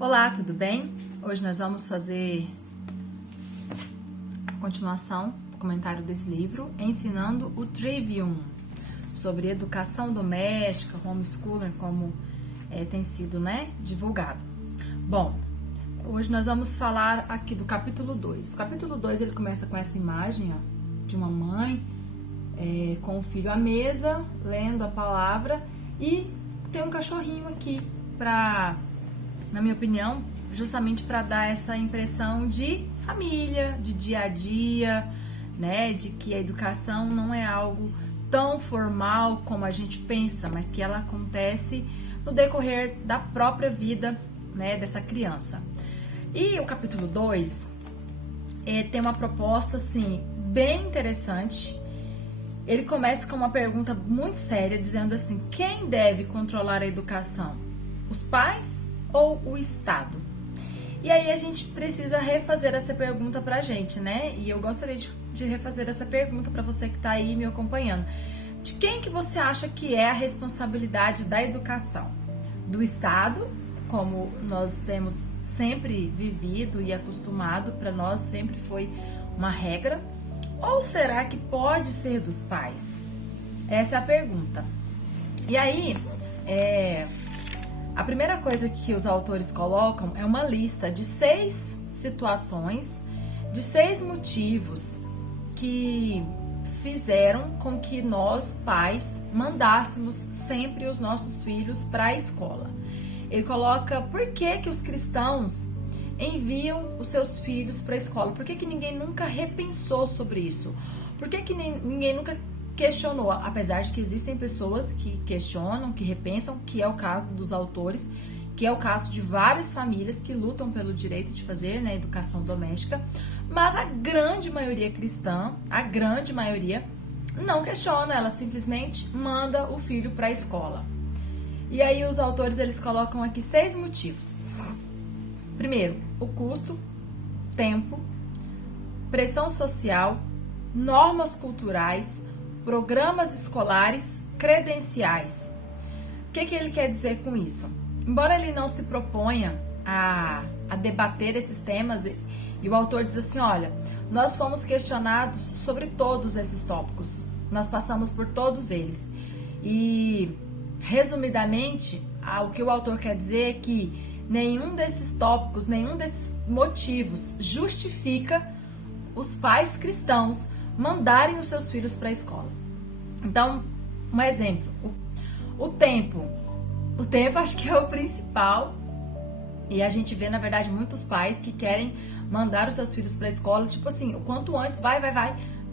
Olá, tudo bem? Hoje nós vamos fazer a continuação do comentário desse livro, Ensinando o Trivium, sobre educação doméstica, homeschooling, como tem sido divulgado. Bom, hoje nós vamos falar aqui do capítulo 2. O capítulo 2 ele começa com essa imagem de uma mãe com o filho à mesa, lendo a palavra, e tem um cachorrinho aqui na minha opinião, justamente para dar essa impressão de família, de dia a dia, de que a educação não é algo tão formal como a gente pensa, mas que ela acontece no decorrer da própria vida, dessa criança. E o capítulo 2 tem uma proposta, assim, bem interessante. Ele começa com uma pergunta muito séria, dizendo assim: quem deve controlar a educação? Os pais ou o Estado? E aí a gente precisa refazer essa pergunta pra gente, E eu gostaria de refazer essa pergunta para você que tá aí me acompanhando. De quem que você acha que é a responsabilidade da educação? Do Estado, como nós temos sempre vivido e acostumado, para nós sempre foi uma regra? Ou será que pode ser dos pais? Essa é a pergunta. E aí, a primeira coisa que os autores colocam é uma lista de 6 situações, de 6 motivos que fizeram com que nós, pais, mandássemos sempre os nossos filhos para a escola. Ele coloca por que os cristãos enviam os seus filhos para a escola. Por que ninguém nunca repensou sobre isso? Por que ninguém nunca questionou? Apesar de que existem pessoas que questionam, que repensam, que é o caso dos autores, que é o caso de várias famílias que lutam pelo direito de fazer educação doméstica, mas a grande maioria cristã, a grande maioria, não questiona, ela simplesmente manda o filho para a escola. E aí os autores eles colocam aqui 6 motivos. Primeiro, o custo, tempo, pressão social, normas culturais, programas escolares, credenciais. O que ele quer dizer com isso? Embora ele não se proponha a debater esses temas, e o autor diz assim: olha, nós fomos questionados sobre todos esses tópicos, nós passamos por todos eles. E, resumidamente, o que o autor quer dizer é que nenhum desses tópicos, nenhum desses motivos justifica os pais cristãos mandarem os seus filhos para a escola. Então, um exemplo, o tempo. O tempo acho que é o principal, e a gente vê, na verdade, muitos pais que querem mandar os seus filhos para a escola, tipo assim, o quanto antes, vai,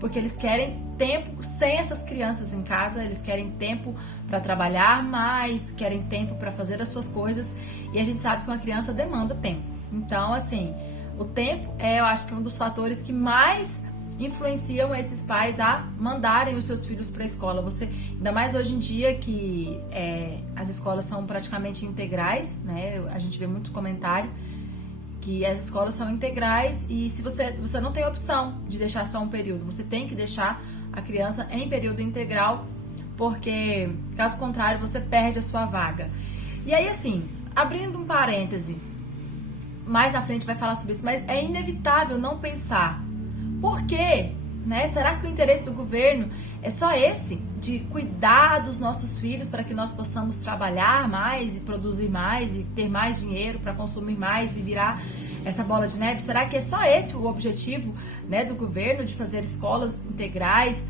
porque eles querem tempo sem essas crianças em casa, eles querem tempo para trabalhar mais, querem tempo para fazer as suas coisas, e a gente sabe que uma criança demanda tempo. Então, assim, o tempo eu acho que é um dos fatores que mais influenciam esses pais a mandarem os seus filhos para a escola. Ainda mais hoje em dia que as escolas são praticamente integrais, A gente vê muito comentário que as escolas são integrais, e se você não tem opção de deixar só um período, você tem que deixar a criança em período integral, porque caso contrário você perde a sua vaga. E aí, assim, abrindo um parêntese, mais na frente vai falar sobre isso, mas é inevitável não pensar: por quê? Será que o interesse do governo é só esse, de cuidar dos nossos filhos para que nós possamos trabalhar mais e produzir mais e ter mais dinheiro para consumir mais e virar essa bola de neve? Será que é só esse o objetivo do governo, de fazer escolas integrais?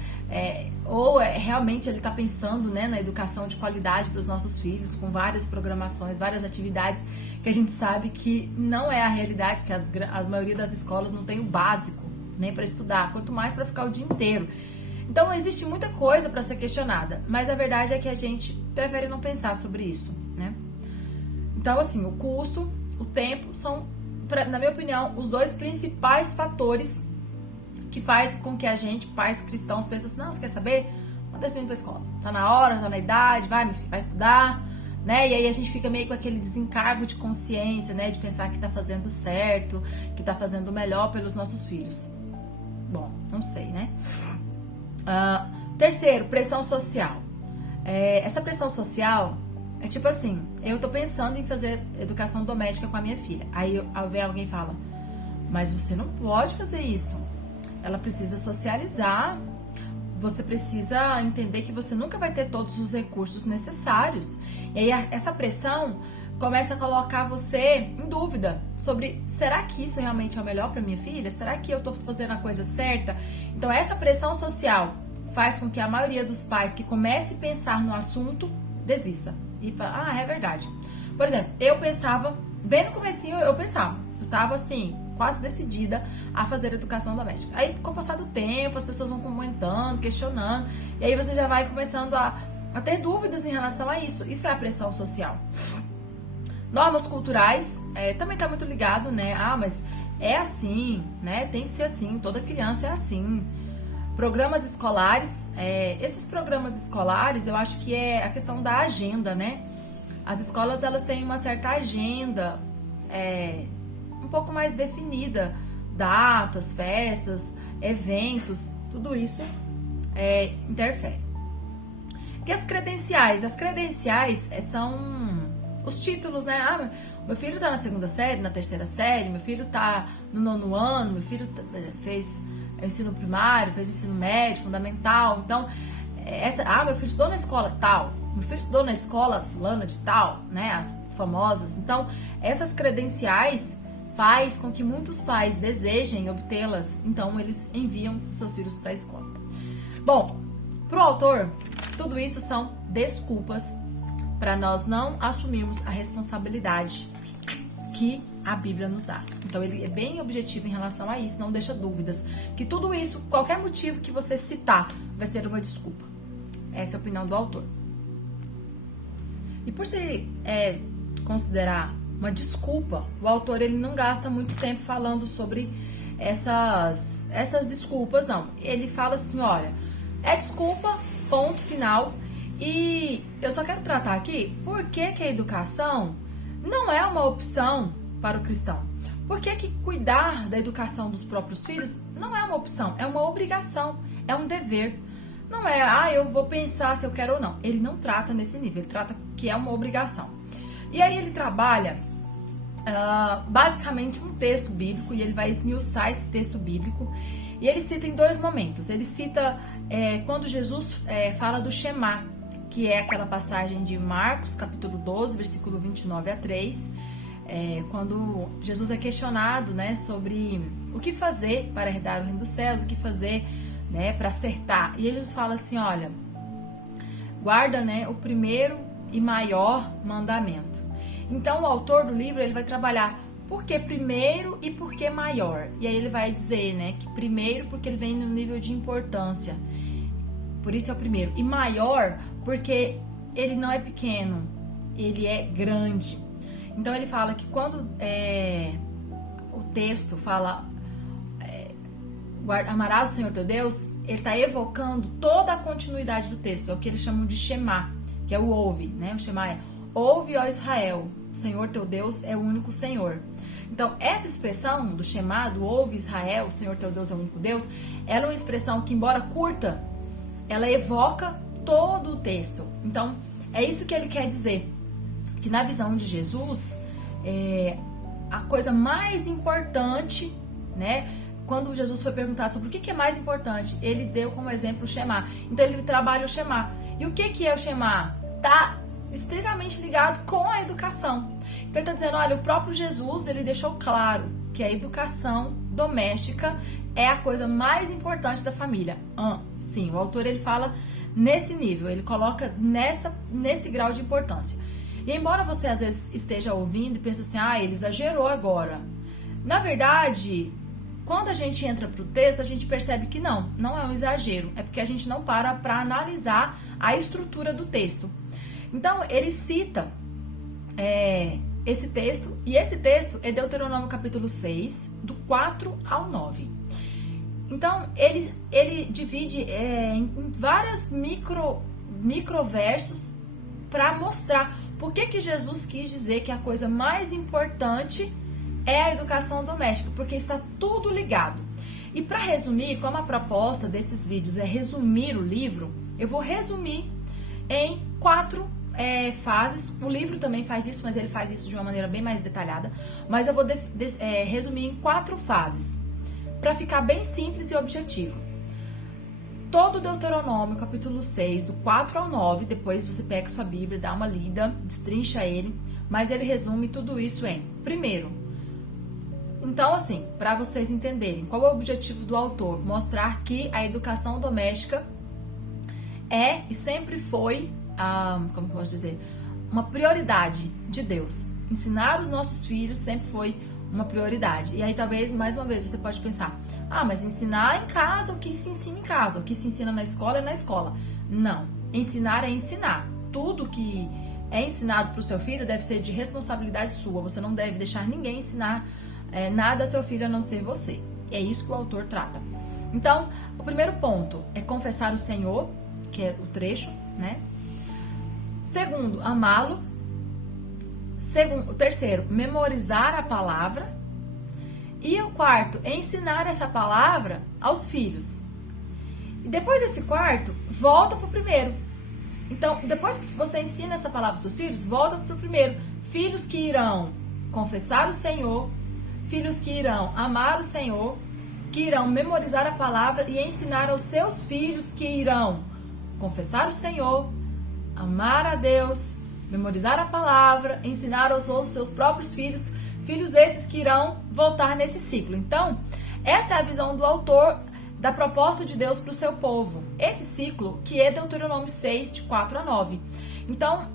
Ou realmente ele está pensando na educação de qualidade para os nossos filhos, com várias programações, várias atividades, que a gente sabe que não é a realidade, que as maioria das escolas não tem o básico nem para estudar, quanto mais para ficar o dia inteiro. Então existe muita coisa para ser questionada, mas a verdade é que a gente prefere não pensar sobre isso, Então, assim, o custo, o tempo são, na minha opinião, os 2 principais fatores que faz com que a gente, pais cristãos, pense assim: não, você quer saber? Manda esse menino pra escola. Tá na hora, tá na idade, vai, meu filho, vai estudar, E aí a gente fica meio com aquele desencargo de consciência, de pensar que tá fazendo certo, que tá fazendo o melhor pelos nossos filhos. Bom, não sei, Terceiro, pressão social. Essa pressão social É tipo assim, eu tô pensando em fazer educação doméstica com a minha filha. Aí vem alguém e fala, mas você não pode fazer isso. Ela precisa socializar. Você precisa entender que você nunca vai ter todos os recursos necessários. E aí essa pressão começa a colocar você em dúvida sobre, será que isso realmente é o melhor para minha filha? Será que eu tô fazendo a coisa certa? Então essa pressão social faz com que a maioria dos pais que comece a pensar no assunto desista. E fala, é verdade. Por exemplo, eu pensava, bem no comecinho eu tava assim, quase decidida a fazer educação doméstica. Aí, com o passar do tempo, as pessoas vão comentando, questionando, e aí você já vai começando a ter dúvidas em relação a isso. Isso é a pressão social. Normas culturais, também tá muito ligado, né? Mas é assim, né? Tem que ser assim, toda criança é assim. Programas escolares, esses programas escolares, eu acho que é a questão da agenda, né? As escolas, elas têm uma certa agenda, um pouco mais definida, datas, festas, eventos, tudo isso interfere. E as credenciais são os títulos, né? Meu filho tá na 2ª série, na 3ª série, meu filho tá no 9º ano, meu filho fez ensino primário, fez ensino médio, fundamental. Então, meu filho estudou na escola tal, meu filho estudou na escola fulana de tal, né? As famosas. Então, essas credenciais faz com que muitos pais desejem obtê-las, então eles enviam seus filhos para a escola. Bom, para o autor, tudo isso são desculpas para nós não assumirmos a responsabilidade que a Bíblia nos dá. Então ele é bem objetivo em relação a isso, não deixa dúvidas, que tudo isso, qualquer motivo que você citar, vai ser uma desculpa. Essa é a opinião do autor. E por se considerar uma desculpa, o autor ele não gasta muito tempo falando sobre essas desculpas, não. Ele fala assim, olha, é desculpa, ponto final. E eu só quero tratar aqui por que a educação não é uma opção para o cristão. Por que cuidar da educação dos próprios filhos não é uma opção, é uma obrigação, é um dever. Não é, eu vou pensar se eu quero ou não. Ele não trata nesse nível, ele trata que é uma obrigação. E aí ele trabalha basicamente um texto bíblico, e ele vai esmiuçar esse texto bíblico. E ele cita em 2 momentos. Ele cita quando Jesus fala do Shema, que é aquela passagem de Marcos, capítulo 12, versículo 29 a 3, quando Jesus é questionado, né, sobre o que fazer para herdar o reino dos céus, o que fazer, né, para acertar. E Jesus fala assim, olha, guarda, né, o primeiro e maior mandamento. Então o autor do livro ele vai trabalhar por que primeiro e por que maior. E aí ele vai dizer, né, que primeiro porque ele vem no nível de importância, por isso é o primeiro. E maior porque ele não é pequeno, ele é grande. Então ele fala que quando o texto fala amarás o Senhor teu Deus, ele está evocando toda a continuidade do texto. É o que eles chamam de Shema, que é o ouve, né? O Shema é ouve, ó Israel, o Senhor teu Deus é o único Senhor. Então, essa expressão do Shema, do ouve Israel, o Senhor teu Deus é o único Deus, ela é uma expressão que, embora curta, ela evoca todo o texto. Então, é isso que ele quer dizer, que na visão de Jesus, a coisa mais importante, né? Quando Jesus foi perguntado sobre o que é mais importante, ele deu como exemplo o Shema. Então, ele trabalha o Shema. E o que é o Shema? Tá estritamente ligado com a educação. Então ele está dizendo, olha, o próprio Jesus, ele deixou claro que a educação doméstica é a coisa mais importante da família. Sim, o autor ele fala nesse nível, ele coloca nesse grau de importância. E embora você às vezes esteja ouvindo e pense assim, ele exagerou agora. Na verdade, quando a gente entra para o texto, a gente percebe que não é um exagero, é porque a gente não para analisar a estrutura do texto. Então, ele cita esse texto, e esse texto é Deuteronômio capítulo 6, do 4 ao 9. Então, ele divide em várias microversos para mostrar por que Jesus quis dizer que a coisa mais importante é a educação doméstica, porque está tudo ligado. E para resumir, como a proposta desses vídeos é resumir o livro, eu vou resumir em 4 fases. O livro também faz isso, mas ele faz isso de uma maneira bem mais detalhada. Mas eu vou resumir em 4 fases, para ficar bem simples e objetivo. Todo Deuteronômio, capítulo 6, do 4 ao 9, depois você pega sua Bíblia, dá uma lida, destrincha ele, mas ele resume tudo isso em, primeiro, então assim, para vocês entenderem qual é o objetivo do autor, mostrar que a educação doméstica é e sempre foi, como que eu posso dizer, uma prioridade de Deus. Ensinar os nossos filhos sempre foi uma prioridade. E aí talvez, mais uma vez, você pode pensar, mas ensinar em casa, o que se ensina em casa, o que se ensina na escola é na escola. Não, ensinar é ensinar. Tudo que é ensinado para o seu filho deve ser de responsabilidade sua. Você não deve deixar ninguém ensinar nada a seu filho a não ser você. É isso que o autor trata. Então, o primeiro ponto é confessar o Senhor, que é o trecho, né? Segundo, amá-lo. O terceiro, memorizar a palavra. E o quarto, ensinar essa palavra aos filhos. E depois desse quarto, volta para o primeiro. Então, depois que você ensina essa palavra aos seus filhos, volta para o primeiro. Filhos que irão confessar o Senhor, filhos que irão amar o Senhor, que irão memorizar a palavra e ensinar aos seus filhos que irão confessar o Senhor, amar a Deus, memorizar a palavra, ensinar aos seus próprios filhos, filhos esses que irão voltar nesse ciclo. Então, essa é a visão do autor da proposta de Deus para o seu povo. Esse ciclo que é Deuteronômio 6, de 4 a 9. Então,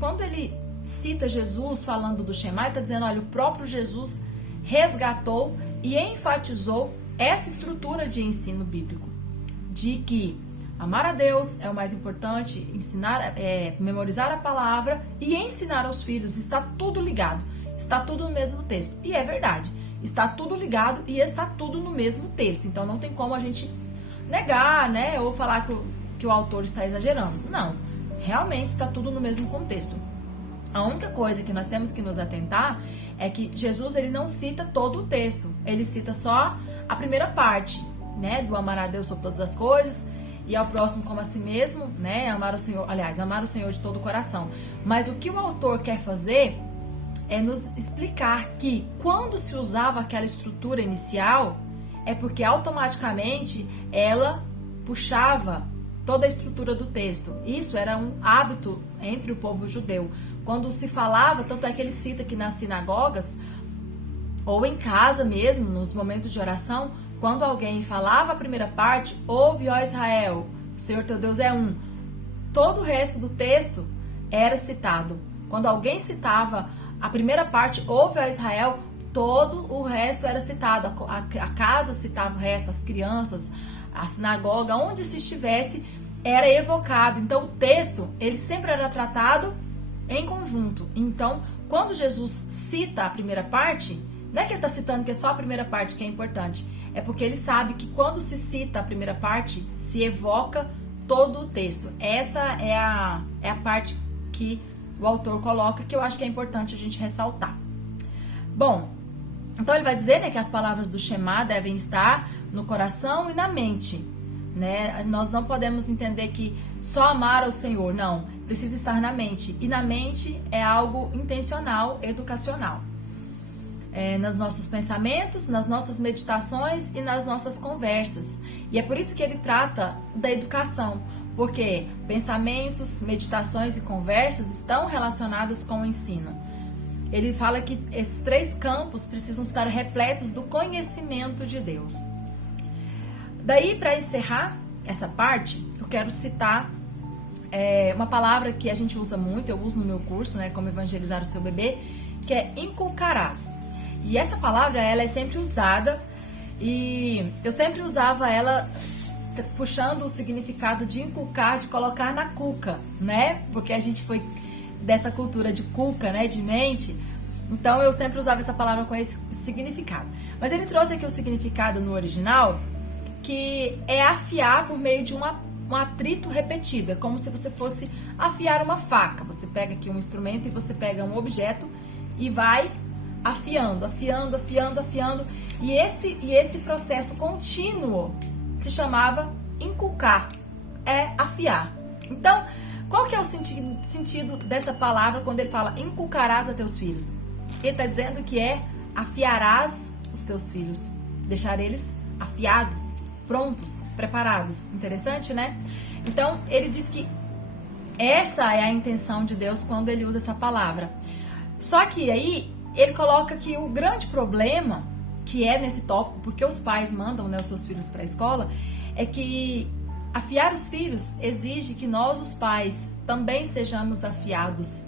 quando ele cita Jesus falando do Shema, ele está dizendo, olha, o próprio Jesus resgatou e enfatizou essa estrutura de ensino bíblico, de que amar a Deus é o mais importante, ensinar, memorizar a palavra e ensinar aos filhos. Está tudo ligado, está tudo no mesmo texto. E é verdade, está tudo ligado e está tudo no mesmo texto. Então não tem como a gente negar, né, ou falar que o autor está exagerando. Não, realmente está tudo no mesmo contexto. A única coisa que nós temos que nos atentar é que Jesus, ele não cita todo o texto, ele cita só a primeira parte, né, do amar a Deus sobre todas as coisas e ao próximo como a si mesmo, né, amar o Senhor de todo o coração. Mas o que o autor quer fazer é nos explicar que quando se usava aquela estrutura inicial, é porque automaticamente ela puxava toda a estrutura do texto. Isso era um hábito entre o povo judeu. Quando se falava, tanto é que ele cita que nas sinagogas, ou em casa mesmo, nos momentos de oração, quando alguém falava a primeira parte, ouve, ó Israel, o Senhor teu Deus é um. Todo o resto do texto era citado. Quando alguém citava a primeira parte, ouve, ó Israel, todo o resto era citado. A casa citava o resto, as crianças, a sinagoga, onde se estivesse, era evocado. Então, o texto, ele sempre era tratado em conjunto. Então, quando Jesus cita a primeira parte, não é que ele está citando que é só a primeira parte que é importante, é porque ele sabe que quando se cita a primeira parte, se evoca todo o texto. Essa é a parte que o autor coloca, que eu acho que é importante a gente ressaltar. Bom, então ele vai dizer, né, que as palavras do Shema devem estar no coração e na mente, né? Nós não podemos entender que só amar ao Senhor, não, precisa estar na mente. E na mente é algo intencional, educacional. Nos nossos pensamentos, nas nossas meditações e nas nossas conversas. E é por isso que ele trata da educação, porque pensamentos, meditações e conversas estão relacionados com o ensino. Ele fala que esses 3 campos precisam estar repletos do conhecimento de Deus. Daí, para encerrar essa parte, eu quero citar uma palavra que a gente usa muito, eu uso no meu curso, né, como evangelizar o seu bebê, que é inculcarás. E essa palavra, ela é sempre usada, e eu sempre usava ela puxando o significado de inculcar, de colocar na cuca, né? Porque a gente foi dessa cultura de cuca, né, de mente. Então eu sempre usava essa palavra com esse significado. Mas ele trouxe aqui o significado no original, que é afiar por meio de um atrito repetido. É como se você fosse afiar uma faca. Você pega aqui um instrumento e você pega um objeto e vai afiando. E esse processo contínuo se chamava inculcar, é afiar. Então, Qual que é o sentido dessa palavra quando ele fala inculcarás a teus filhos? Ele está dizendo que afiarás os teus filhos, deixar eles afiados, prontos, preparados. Interessante, né? Então, ele diz que essa é a intenção de Deus quando ele usa essa palavra. Só que aí, ele coloca que o grande problema, que é nesse tópico, porque os pais mandam, né, os seus filhos para a escola, é que afiar os filhos exige que nós, os pais, também sejamos afiados.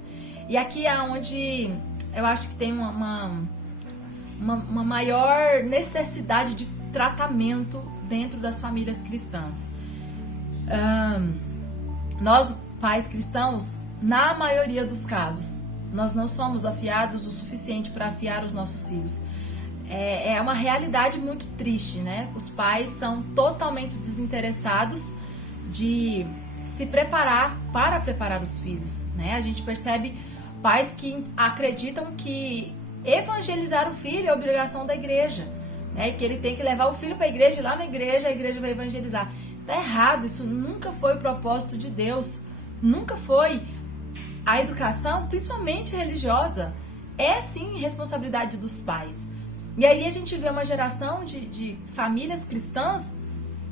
E aqui é onde eu acho que tem uma maior necessidade de tratamento dentro das famílias cristãs. Nós, pais cristãos, na maioria dos casos, nós não somos afiados o suficiente para afiar os nossos filhos. É uma realidade muito triste, né? Os pais são totalmente desinteressados de se preparar para preparar os filhos, né? A gente percebe pais que acreditam que evangelizar o filho é obrigação da igreja, né? Que ele tem que levar o filho para a igreja e lá na igreja a igreja vai evangelizar. Tá errado, isso nunca foi o propósito de Deus, nunca foi. A educação, principalmente religiosa, é sim responsabilidade dos pais. E aí a gente vê uma geração de famílias cristãs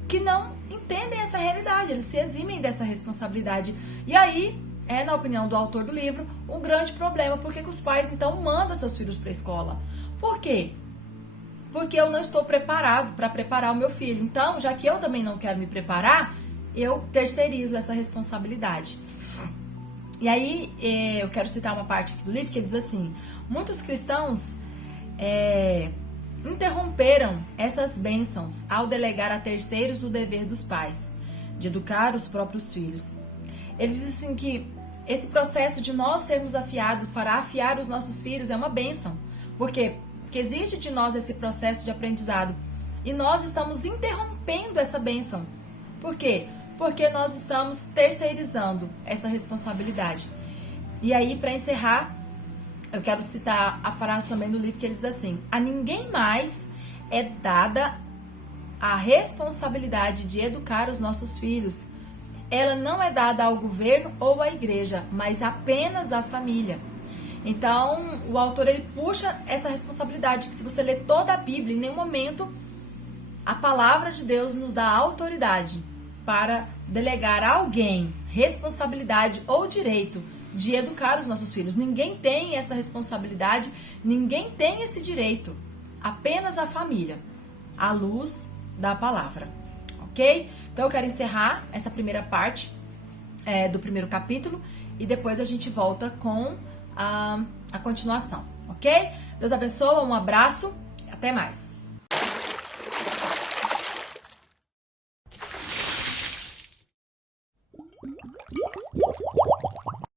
que não entendem essa realidade, eles se eximem dessa responsabilidade. E aí, na opinião do autor do livro, um grande problema. Por que os pais, então, mandam seus filhos para a escola? Por quê? Porque eu não estou preparado para preparar o meu filho. Então, já que eu também não quero me preparar, eu terceirizo essa responsabilidade. E aí, eu quero citar uma parte aqui do livro que diz assim: muitos cristãos interromperam essas bênçãos ao delegar a terceiros o dever dos pais, de educar os próprios filhos. Eles dizem assim que esse processo de nós sermos afiados para afiar os nossos filhos é uma bênção. Por quê? Porque exige de nós esse processo de aprendizado. E nós estamos interrompendo essa bênção. Por quê? Porque nós estamos terceirizando essa responsabilidade. E aí, para encerrar, eu quero citar a frase também do livro que ele diz assim: a ninguém mais é dada a responsabilidade de educar os nossos filhos. Ela não é dada ao governo ou à igreja, mas apenas à família. Então, o autor ele puxa essa responsabilidade, que se você ler toda a Bíblia, em nenhum momento a palavra de Deus nos dá autoridade para delegar a alguém responsabilidade ou direito de educar os nossos filhos. Ninguém tem essa responsabilidade, ninguém tem esse direito. Apenas a família, à luz da palavra. Ok? Então eu quero encerrar essa primeira parte do primeiro capítulo e depois a gente volta com a continuação. Ok? Deus abençoe, um abraço, até mais.